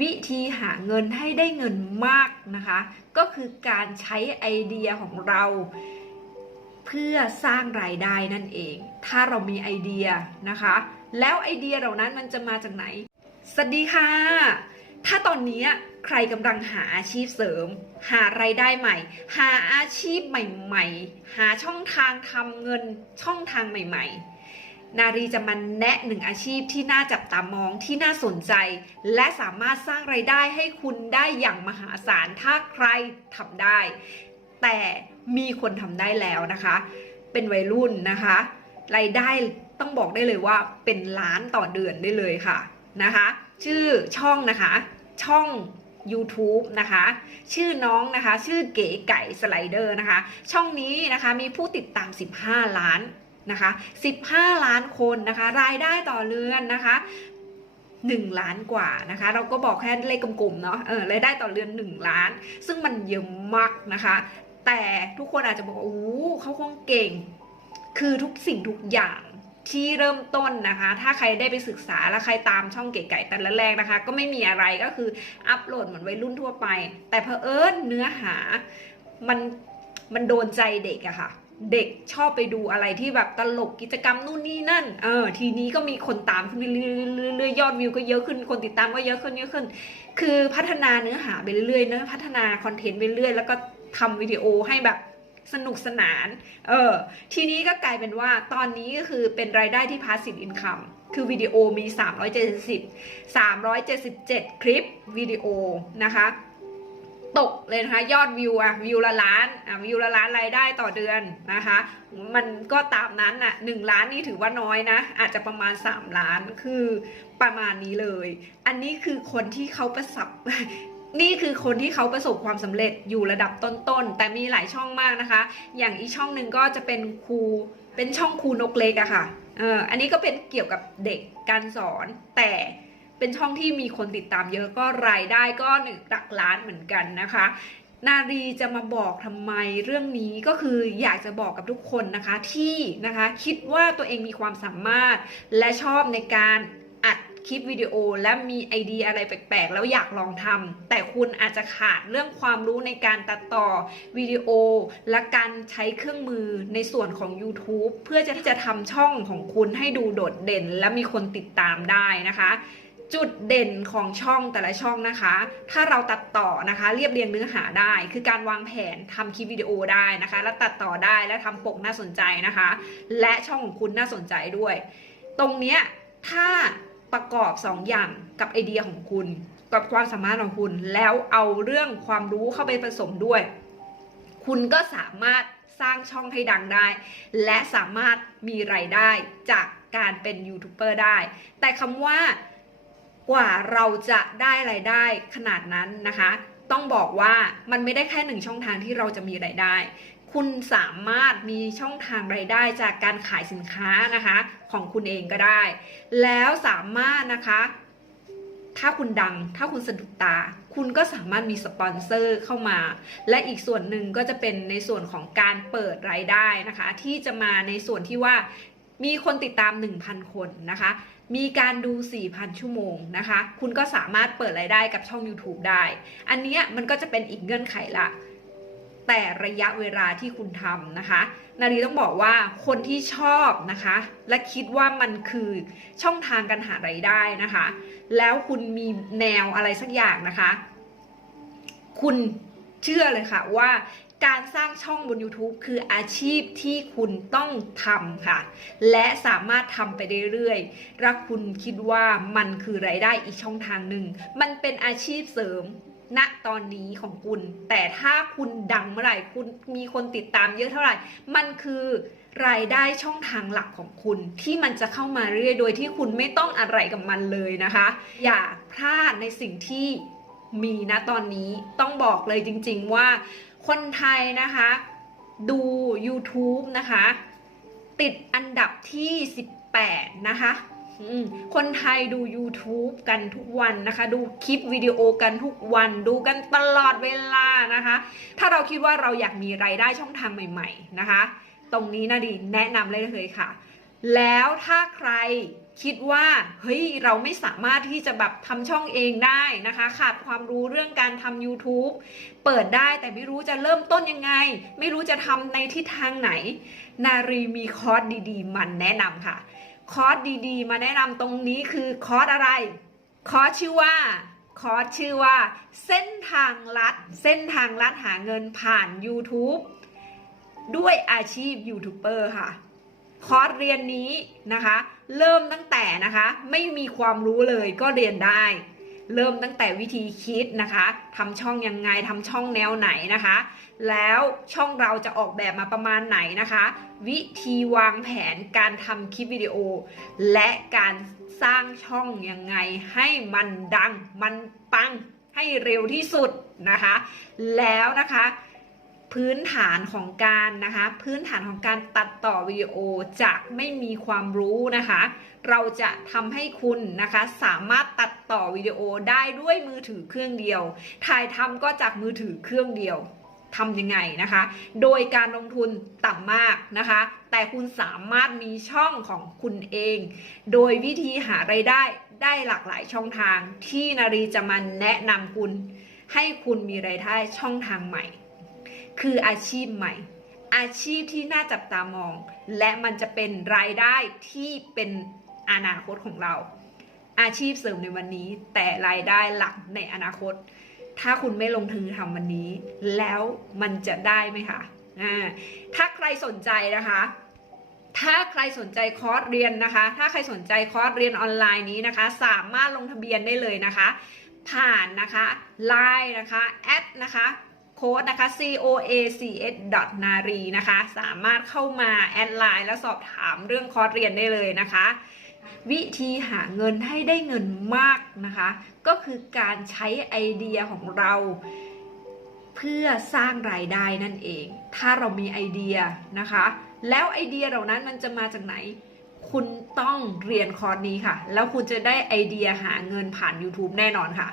วิธีหาเงินให้ได้เงินมากนะคะ ก็คือการใช้ไอเดียของเรา เพื่อสร้างรายได้นั่นเอง ถ้าเรามีไอเดียนะคะ แล้วไอเดียเหล่านั้นมันจะมาจากไหน สวัสดีค่ะ ถ้าตอนนี้ใครกำลังหาอาชีพเสริม หารายได้ใหม่ หาอาชีพใหม่ ๆ หาช่องทางทำเงินช่องทางใหม่ ๆ นารีจะมาแนะหนึ่งอาชีพที่น่าจับตามองที่น่าสนใจ และสามารถสร้างไรายได้ให้คุณได้อย่างมหาศาลถ้าใครทำได้ แต่มีคนทำได้แล้วนะคะ เป็นวัยรุ่นนะคะรายได้ต้องบอกได้เลยว่าเป็นล้านต่อเดือนได้เลยค่ะนะคะ ชื่อช่องนะคะ ช่อง YouTube นะคะ ชื่อน้องนะคะ ชื่อเก๋ไก่สไลเดอร์นะคะ ช่องนี้นะคะมีผู้ติดตาม 15 ล้าน นะคะ15 ล้านคนนะคะรายได้ต่อเดือนนะคะ1ล้านกว่านะคะ เราก็บอกแค่เลขกลมๆเนาะเออรายได้ต่อเดือน1ล้าน ซึ่งมันเยอะมากนะคะ แต่ทุกคนอาจจะบอกว่าโอ้เขาคงเก่ง คือทุกสิ่งทุกอย่างที่เริ่มต้นนะคะ ถ้าใครได้ไปศึกษาและใครตามช่องเก๋ไก่แต่ละแรกนะคะ ก็ไม่มีอะไรก็คืออัปโหลดเหมือนวัยรุ่นทั่วไป แต่เพอเอิญเนื้อหามันมันโดนใจเด็กอะค่ะ เด็กชอบไปดูอะไรที่แบบตลกกิจกรรมนู่นนี่นั่น เออ ทีนี้ก็มีคนตามขึ้นเรื่อยๆยอดวิวก็เยอะขึ้น คนติดตามก็เยอะขึ้นเยอะขึ้น คือพัฒนาเนื้อหาไปเรื่อยๆเนอะพัฒนาคอนเทนต์ไปเรื่อยแล้วก็ทำวิดีโอให้แบบสนุกสนาน เออ ทีนี้ก็กลายเป็นว่าตอนนี้ก็คือเป็นรายได้ที่ passive income คือวิดีโอมี 370 377 คลิปวิดีโอนะคะ ตกเลยนะคะยอดวิวอะวิวละล้านอะวิวละล้านรายได้ต่อเดือนนะคะ มันก็ตามนั้นอะหนึ่งล้านนี่ถือว่าน้อยนะ อาจจะประมาณ 3 ล้านคือประมาณนี้เลย อันนี้คือคนที่เขาประสบนี่คือคนที่เขาประสบความสำเร็จอยู่ระดับต้นๆ แต่มีหลายช่องมากนะคะ อย่างอีช่องหนึ่งก็จะเป็นครู เป็นช่องครูนกเล็กอะค่ะ เออ อันนี้ก็เป็นเกี่ยวกับเด็กการสอน แต่ เป็นช่องที่มีคนติดตามเยอะก็รายได้ก็หนึ่งหลักล้านเหมือนกันนะคะ นารีจะมาบอกทำไมเรื่องนี้ก็คืออยากจะบอกกับทุกคนนะคะที่นะคะคิดว่าตัวเองมีความสามารถและชอบในการอัดคลิปวิดีโอและมีไอเดียอะไรแปลกๆ แล้วอยากลองทำแต่คุณอาจจะขาดเรื่องความรู้ในการตัดต่อวิดีโอ และการใช้เครื่องมือในส่วนของ YouTube เพื่อจะที่จะทำช่องของคุณให้ดูโดดเด่น และมีคนติดตามได้นะคะ จุดเด่นของช่องแต่ละช่องนะคะ ถ้าเราตัดต่อนะคะ เรียบเรียงเนื้อหาได้ คือการวางแผนทำคลิปวิดีโอได้นะคะ แล้วตัดต่อได้และทำปกน่าสนใจนะคะ และช่องของคุณน่าสนใจด้วย ตรงเนี้ยถ้าประกอบ2อย่างกับไอเดียของคุณ กับความสามารถของคุณ แล้วเอาเรื่องความรู้เข้าไปผสมด้วย คุณก็สามารถสร้างช่องให้ดังได้ และสามารถมีไรายได้จากการเป็นยูทูบเบอร์ได้ แต่คำว่า กว่าเราจะได้ไรายได้ขนาดนั้นนะคะ ต้องบอกว่ามันไม่ได้แค่หนึ่งช่องทางที่เราจะมีไรายได้ คุณสามารถมีช่องทางไรายได้จากการขายสินค้านะคะของคุณเองก็ได้ แล้วสามารถนะคะถ้าคุณดัง ถ้าคุณสะดุดตา คุณก็สามารถมีสปอนเซอร์เข้ามา และอีกส่วนหนึ่งก็จะเป็นในส่วนของการเปิดรายได้นะคะ ที่จะมาในส่วนที่ว่า มีคนติดตาม 1,000 คนนะคะ มีการดู 4,000 ชั่วโมงนะคะ คุณก็สามารถเปิดรายได้กับช่อง YouTube ได้ อันเนี้ยมันก็จะเป็นอีกเงื่อนไขละ แต่ระยะเวลาที่คุณทำนะคะ นารีต้องบอกว่าคนที่ชอบนะคะ และคิดว่ามันคือช่องทางการหารายได้นะคะ แล้วคุณมีแนวอะไรสักอย่างนะคะ คุณเชื่อเลยค่ะว่า การสร้างช่องบน YouTube คืออาชีพที่คุณต้องทำค่ะ และสามารถทำไปเรื่อยๆและคุณคิดว่ามันคือรายได้อีกช่องทางหนึ่ง มันเป็นอาชีพเสริมณตอนนี้ของคุณ แต่ถ้าคุณดังเมื่อไหร่คุณมีคนติดตามเยอะเท่าไหร่ มันคือรายได้ช่องทางหลักของคุณที่มันจะเข้ามาเรื่อยโดยที่คุณไม่ต้องอะไรกับมันเลยนะคะ อย่าพลาดในสิ่งที่มีนะตอนนี้ต้องบอกเลยจริง ๆว่า คนไทยนะคะ ดู YouTube นะคะ ติดอันดับที่ 18 นะคะคนไทยดู YouTube กันทุกวันนะคะ ดูคลิปวิดีโอกันทุกวัน ดูกันตลอดเวลานะคะ ถ้าเราคิดว่าเราอยากมีไรายได้ช่องทางใหม่ ๆ นะคะ ตรงนี้นะดีแนะนำเลยเลยค่ะ แล้วถ้าใครคิดว่าเฮ้ยเราไม่สามารถที่จะแบบทำช่องเองได้นะคะ ขาดความรู้เรื่องการทำ YouTube เปิดได้แต่ไม่รู้จะเริ่มต้นยังไง ไม่รู้จะทำในทิศทางไหน นารีมีคอร์สดีๆ มันแนะนำค่ะ คอร์สดีๆ มาแนะนำตรงนี้คือคอร์สอะไร คอร์สชื่อว่าคอร์สชื่อว่า เส้นทางลัด เส้นทางลัดหาเงินผ่าน YouTube ด้วยอาชีพยูทูบเบอร์ค่ะ คอร์สเรียนนี้นะคะ เริ่มตั้งแต่นะคะ ไม่มีความรู้เลยก็เรียนได้ เริ่มตั้งแต่วิธีคิดนะคะทำช่องยังไงทำช่องแนวไหนนะคะ แล้วช่องเราจะออกแบบมาประมาณไหนนะคะ วิธีวางแผนการทำคลิปวิดีโอ และการสร้างช่องยังไงให้มันดังมันปังให้เร็วที่สุดนะคะ แล้วนะคะ พื้นฐานของการนะคะพื้นฐานของการตัดต่อวิดีโอจะไม่มีความรู้นะคะ เราจะทำให้คุณนะคะสามารถตัดต่อวิดีโอได้ด้วยมือถือเครื่องเดียว ถ่ายทำก็จากมือถือเครื่องเดียวทำยังไงนะคะ โดยการลงทุนต่ำมากนะคะ แต่คุณสามารถมีช่องของคุณเอง โดยวิธีหาไรายได้ได้หลากหลายช่องทางที่นารีจะมาแนะนำคุณ ให้คุณมีไรายได้ช่องทางใหม่ คืออาชีพใหม่ อาชีพที่น่าจับตามอง และมันจะเป็นรายได้ที่เป็นอนาคตของเรา อาชีพเสริมในวันนี้ แต่รายได้หลักในอนาคต ถ้าคุณไม่ลงทุนทำวันนี้ แล้วมันจะได้ไหมคะอ่าถ้าใครสนใจนะคะถ้าใครสนใจคอร์สเรียนนะคะ ถ้าใครสนใจคอร์สเรียนออนไลน์นี้นะคะ สามารถลงทะเบียนได้เลยนะคะ ผ่านนะคะไลน์นะคะแอดนะคะ โค้ดนะคะ c o a c s nari นะคะ สามารถเข้ามาแอดไลน์แล้วสอบถามเรื่องคอร์สเรียนได้เลยนะคะ วิธีหาเงินให้ได้เงินมากนะคะ ก็คือการใช้ไอเดียของเรา เพื่อสร้างรายได้นั่นเอง ถ้าเรามีไอเดียนะคะ แล้วไอเดียเหล่านั้นมันจะมาจากไหนคุณต้องเรียนคอร์สนี้ค่ะ แล้วคุณจะได้ไอเดียหาเงินผ่าน YouTube แน่นอนค่ะ